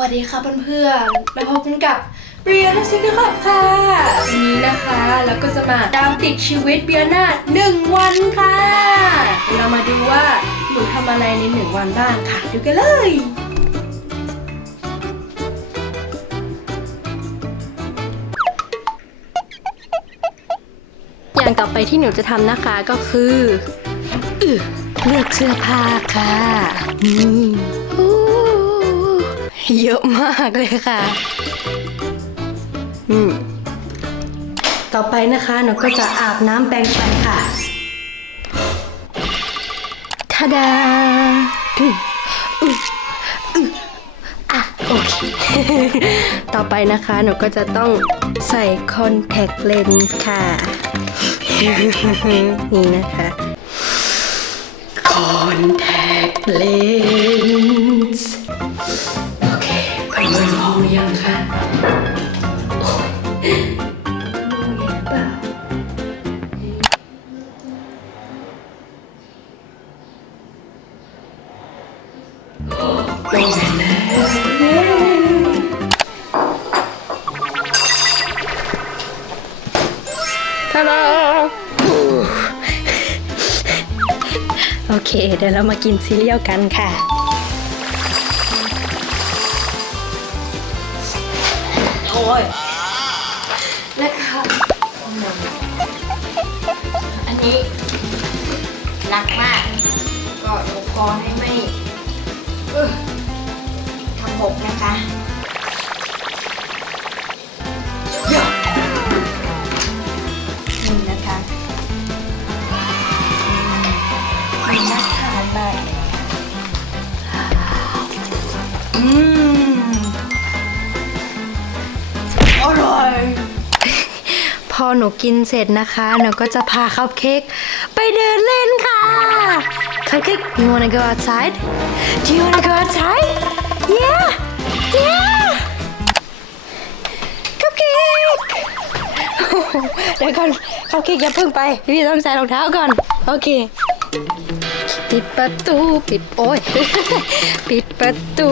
วัสดีค่ะเพื่อนๆ มาพบกันกับเบียร์และซิกิลคลับค่ะ วันนี้นะคะเราก็จะมาตามติดชีวิตเบียร์นาหนึ่งวันค่ะ เรามาดูว่าหนูทำอะไรในหนึ่งวันบ้างค่ะ ดูกันเลยอย่างต่อไปที่หนูจะทำนะคะก็คืออเลือกเสื้อผ้าค่ะนี่ เยอะมากเลยค่ะ อืม ต่อไปนะคะหนูก็จะอาบน้ำแปรงฟันค่ะทาดาอืมอืมอืมอะโอเค ต่อไปนะคะหนูก็จะต้องใส่คอนแทคเลนส์ค่ะ นี่นะคะคอนแทคเลนส์โอ เคไปเปิดห้อหรือยังคะโอ้ยมองเห็นหรือเปล่าโอ้มองเห็นแล้วทาดาโอเค เดี๋ยวเรามากินซีเรียลกันค่ะ โอ้ยและค่ะอันนี้หนักมาก ก็ยกคอให้ไม่เอ้อทำบกนะคะ หนูกินเสร็จนะคะ หนูก็จะพาคัพเค้กไปเดินเล่นค่ะคัพเค้ก you wanna go outside do you wanna go outside yeah yeah คัพเค้กเดี๋ยวก่อนคัพเค้กอย่าเพิ่งไป พี่ต้องใส่รองเท้าก่อน โอเค ปิดประตูปิดโอ้ย ปิดประตู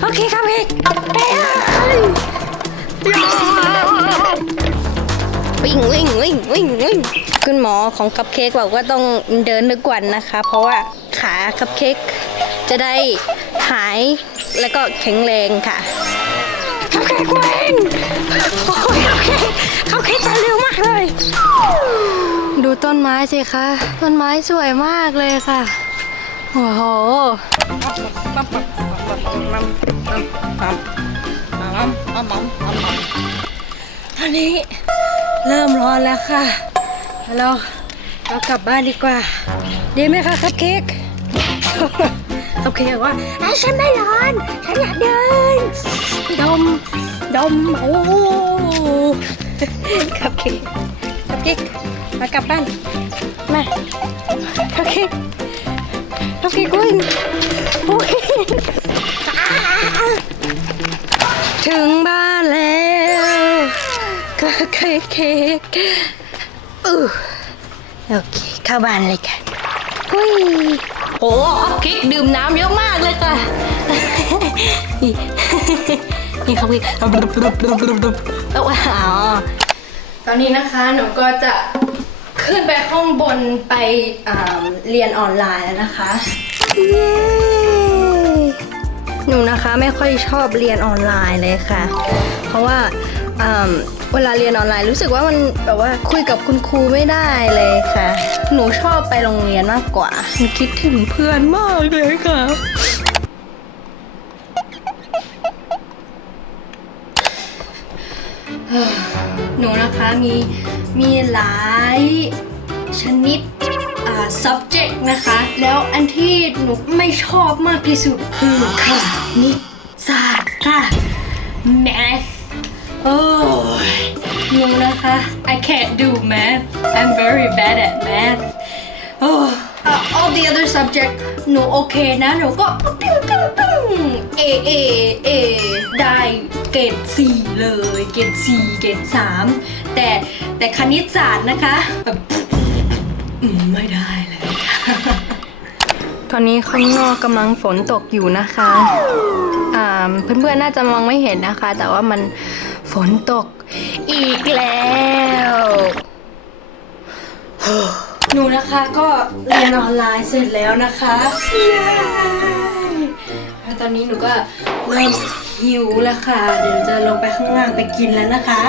โอเคครับเอกไปเลย วิ่งวิ่งวิ่งวิ่งวิ่งคุณหมอของคัพเค้กบอกว่าต้องเดินทุกวันนะคะ เพราะว่าขาคัพเค้กจะได้หายแล้วก็แข็งแรงค่ะคัพเค้กวิ่งโอ้ยคัพเค้กคัพเค้กไปเร็วมากเลย ดูต้นไม้สิคะ ต้นไม้สวยมากเลยค่ะโอ้โห อันนี้เริ่มร้อนแล้วค่ะ เราเรากลับบ้านดีกว่า ดีไหมคะคัพเค้กคัพเค้กบอกว่าไอ้ฉันไม่ร้อน ฉันอยากเดิน ดม ดม โอ้คัพเค้กคัพเค้กมากลับบ้าน มาคัพเค้กคัพเค้กวิ่ง กเค้กอือโอเคเข้าบ้านเลยค่ะหุ้ยโอ้คัพเค้กดื่มน้ำเยอะมากเลยค่ะ นี่นี่คัพเค้กเอาว้าวตอนนี้นะคะหนูก็จะขึ้นไปข้างบนไปอ่าเรียนออนไลน์แล้วนะคะเย้หนูนะคะไม่ค่อยชอบเรียนออนไลน์เลยค่ะ เพราะว่าอ่า เวลาเรียนออนไลน์รู้สึกว่ามันแบบว่าคุยกับคุณครูไม่ได้เลยค่ะ หนูชอบไปโรงเรียนมากกว่าหนูคิดถึงเพื่อนมากเลยค่ะหนูนะคะมีมีหลายชนิด subject นะคะ แล้วอันที่หนูไม่ชอบมากที่สุดคือคณิตศาสตร์ค่ะ math โอ้ยหนูนะคะ I can't do math I'm very bad at math โอ้ uh, all the other subject หนูโอเคนะหนูก็ปิ้งปิ้งปิ้ง A A A ได้เกรด4เลย เกรด4เกรด3แต่แต่คณิตศาสตร์นะคะแบบไม่ได้เลย ตอนนี้ข้างนอกกำลังฝนตกอยู่นะคะอ่าเพื่อนๆน่าจะมองไม่เห็นนะคะ แต่ว่ามัน ฝนตก อีกแล้วหนูนะคะก็เรียนออนไลน์เสร็จแล้วนะคะแล้วตอนนี้หนูก็เริ่มหิวแล้วค่ะ เดี๋ยวจะลงไปข้างล่างไปกินแล้วนะคะ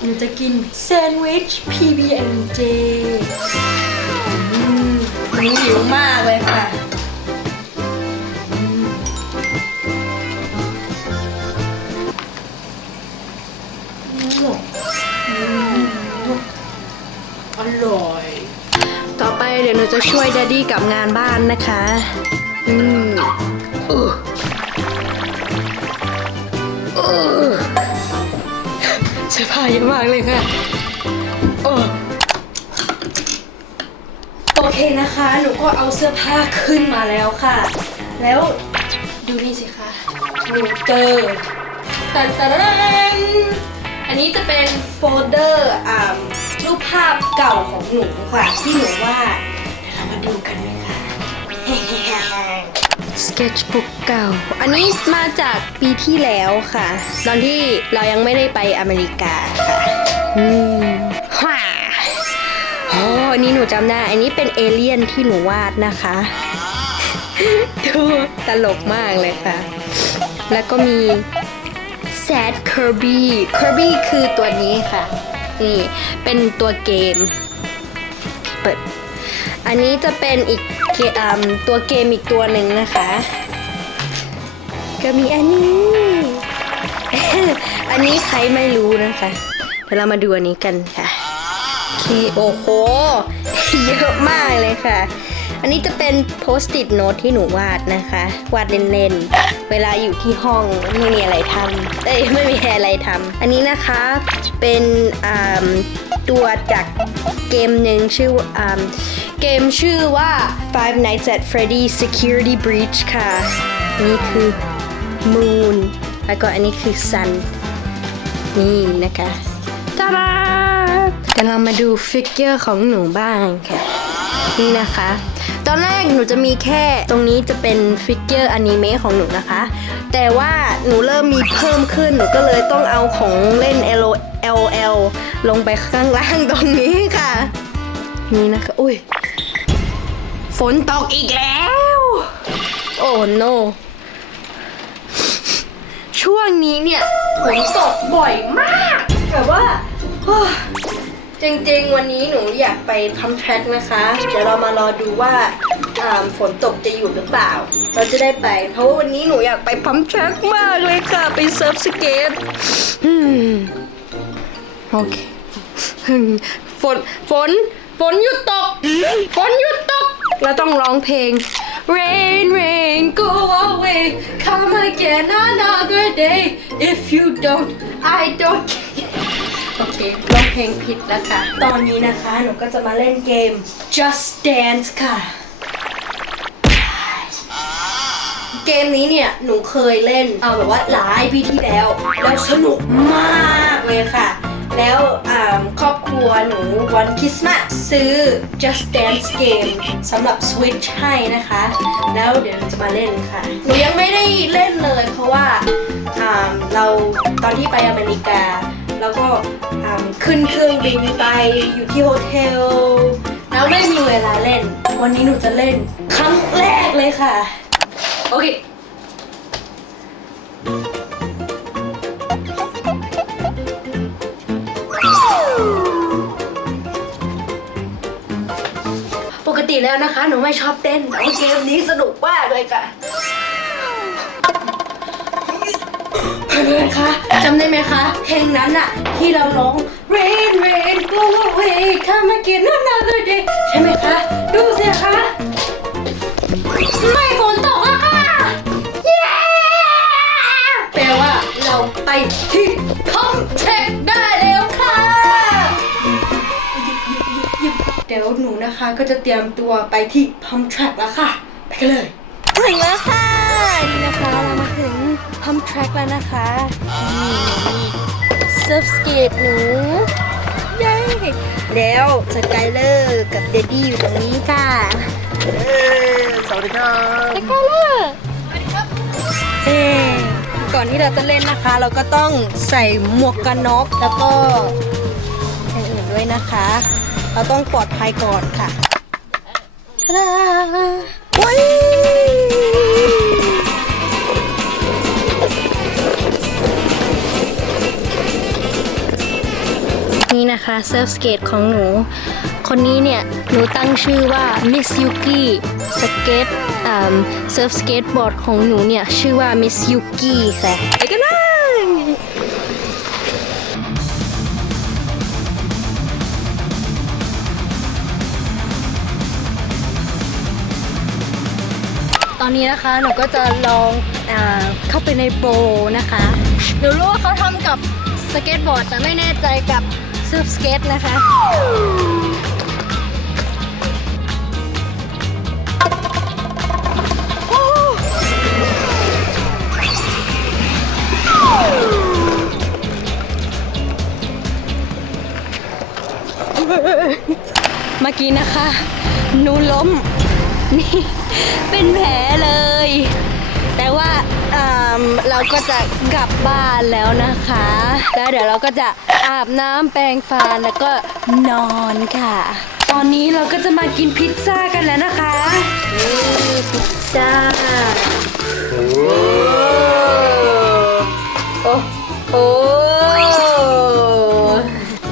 หนูจะกินแซนด์วิช PB&J อืมหนูหิวมากเลยค่ะ ยวจะช่วยดดดี้กับงานบ้านนะคะ อืมอืออือเสื้อผ้าเยอะมากเลยค่ะโอ้โอเคนะคะ หนูก็เอาเสื้อผ้าขึ้นมาแล้วค่ะ แล้วดูนี่สิคะหนูเจอตันตันอันนี้จะเป็นโฟลเดอร์อ่ารูปภาพเก่าของหนูค่ะ ที่หนูวาด sketchbook เก่า อันนี้มาจากปีที่แล้วค่ะ ตอนที่เรายังไม่ได้ไปอเมริกาค่ะอืมว้าโอ้อันนี้หนูจำได้ อันนี้เป็นเอเลี่ยนที่หนูวาดนะคะ ดูตลกมากเลยค่ะ แล้วก็มี Sad Kirby Kirby คือตัวนี้ค่ะ นี่ เป็นตัวเกม เปิด อันนี้จะเป็นอีกอตัวเกมอีกตัวหนึ่งนะคะ ก็มีอันนี้ อันนี้ใครไม่รู้นะคะเดี๋ยวเรามาดูอันนี้กันค่ะโอเคโอ้โห เยอะมากเลยค่ะ อันนี้จะเป็นโพสต์ it โน้ตที่หนูวาดนะคะ วาดเล่นๆ เวลาอยู่ที่ห้องไม่มีอะไรทำเอ้ยไม่มีอะไรทำอันนี้นะคะเป็นตัวจากเกมหนึ่งชื่อ เกมชื่อว่า Five Nights at Freddy's Security Breach ค่ะ นี่คือ Moon แล้วก็อันนี้คือ Sun นี่นะคะตาดาเดี๋ยวเรามาดูฟิกเกอร์ของหนูบ้างค่ะ นี่นะคะ ตอนแรกหนูจะมีแค่ตรงนี้จะเป็นฟิกเกอร์อนิเมะของหนูนะคะ แต่ว่าหนูเริ่มมีเพิ่มขึ้นหนูก็เลยต้องเอาของเล่น L L L ลงไปข้างล่างตรงนี้ค่ะ นี่นะคะ อุ้ย ฝนตกอีกแล้ว โอ้ no ช่วงนี้เนี่ยฝนตกบ่อยมากแบบว่าโอ้ยจริงๆ วันนี้หนูอยากไปทำแทร็กนะคะ เดี๋ยวเรามารอดูว่าอ่าฝนตกจะหยุดหรือเปล่า เราจะได้ไป เพราะว่าวันนี้หนูอยากไปพัมแทร็กมากเลยค่ะ ไปเซิร์ฟสเก็ตอืมโอเค ฝน ฝน ฝนหยุดตก ฝนหยุดตก เราต้องร้องเพลง Rain rain go away come again another day if you don't I don't โอเคร้องเพลงผิดแล้วค่ะ ตอนนี้นะคะ หนูก็จะมาเล่นเกม Just Dance ค่ะ เกมนี้เนี่ย หนูเคยเล่น เอาแบบว่าหลายปีที่แล้ว แล้วสนุกมากเลยค่ะ แล้วครอบครัวหนูวันคริสต์มาสซื้อ Just Dance เกมสำหรับ Switch ให้นะคะ แล้วเดี๋ยวเราจะมาเล่นค่ะ หนูยังไม่ได้เล่นเลยเพราะว่าเราตอนที่ไปอเมริกา แล้วก็ขึ้นเครื่องบินไปอยู่ที่โฮเทล แล้วไม่มีเวลาเล่น วันนี้หนูจะเล่นครั้งแรกเลยค่ะ โอเค แล้วนะคะ หนูไม่ชอบเต้นแต่ว่าเกมนี้สนุกมากเลยค่ะเพื่อนๆคะจำได้ไหมคะเพลงนั้นอะที่เราร้อง Rain Rain Go Away Come Again Another Day ใช่ไหมคะ ดูสิคะ ไม่ฝนตกอะค่ะแปลว่าเราไปที่คอมแทคได้ ดี๋ยวหนูนะคะก็จะเตรียมตัวไปที่พัมแทร็กแล้วค่ะ ไปกันเลย ถึงแล้วค่ะ นี่นะคะเรามาถึงพัมแทร็กแล้วนะคะนี่เซิร์ฟสเกตหนูเย้แล้วสกายเลอร์กับเดดดี้อยู่ตรงนี้ค่ะเอ้สวัสดีครับสกายเลอร์เอ๊ก่อนที่เราจะเล่นนะคะ เราก็ต้องใส่หมวกกันน็อกแล้วก็อย่างอื่นด้วยนะคะ เราต้องปลอดภัยก่อนค่ะทาดาว้ายนี่นะคะเซิร์ฟสเกตของหนู คนนี้เนี่ย หนูตั้งชื่อว่า Miss Yuki สเกตเซิร์ฟสเกตบอร์ดของหนูเนี่ย ชื่อว่า Miss Yuki ค่ะไปกันเอนนี้นะคะหนูก็จะลองอเข้าไปในโปรนะคะหนูรู้ว่าเขาทำกับสเก็ตบอร์ดแต่ไม่แน่ใจกับเซิร์ฟสเก็ตนะคะเมื่อกี้นะคะหนูล้ม นี่ เป็นแผลเลย แต่ว่าเอิ่มเราก็จะกลับบ้านแล้วนะคะ แล้วเดี๋ยวเราก็จะอาบน้ำแปรงฟันแล้วก็นอนค่ะ ตอนนี้เราก็จะมากินพิซซ่ากันแล้วนะคะนี่พิซซ่าโอ้โอ้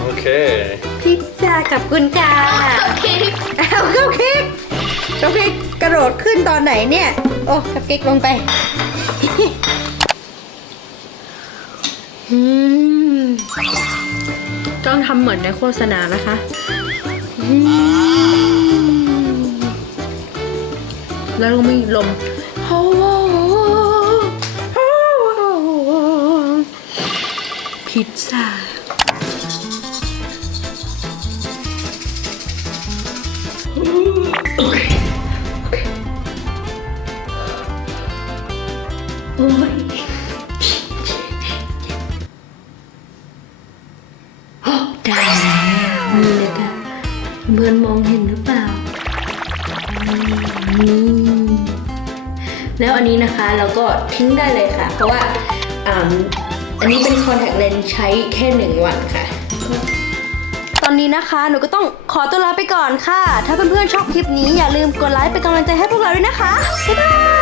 โอเค พิซซ่ากับคุณค่ะเอาคัพเค้ก คัพเค้กกระโดดขึ้นตอนไหนเนี่ย โอ้คัพเค้กลงไปอืมต้องทำเหมือนในโฆษณานะคะอืมแล้วก็มีลมโอ้โหโอ้โหพิซซ่า แล้วอันนี้นะคะเราก็ทิ้งได้เลยค่ะ เพราะว่าอันนี้เป็นคอนแทคเลนส์ใช้แค่หนึ่งวันค่ะ ตอนนี้นะคะหนูก็ต้องขอตัวลาไปก่อนค่ะ ถ้าเพื่อนๆชอบคลิปนี้อย่าลืมกดไลค์เป็นกำลังใจให้พวกเราด้วยนะคะบ๊ายบาย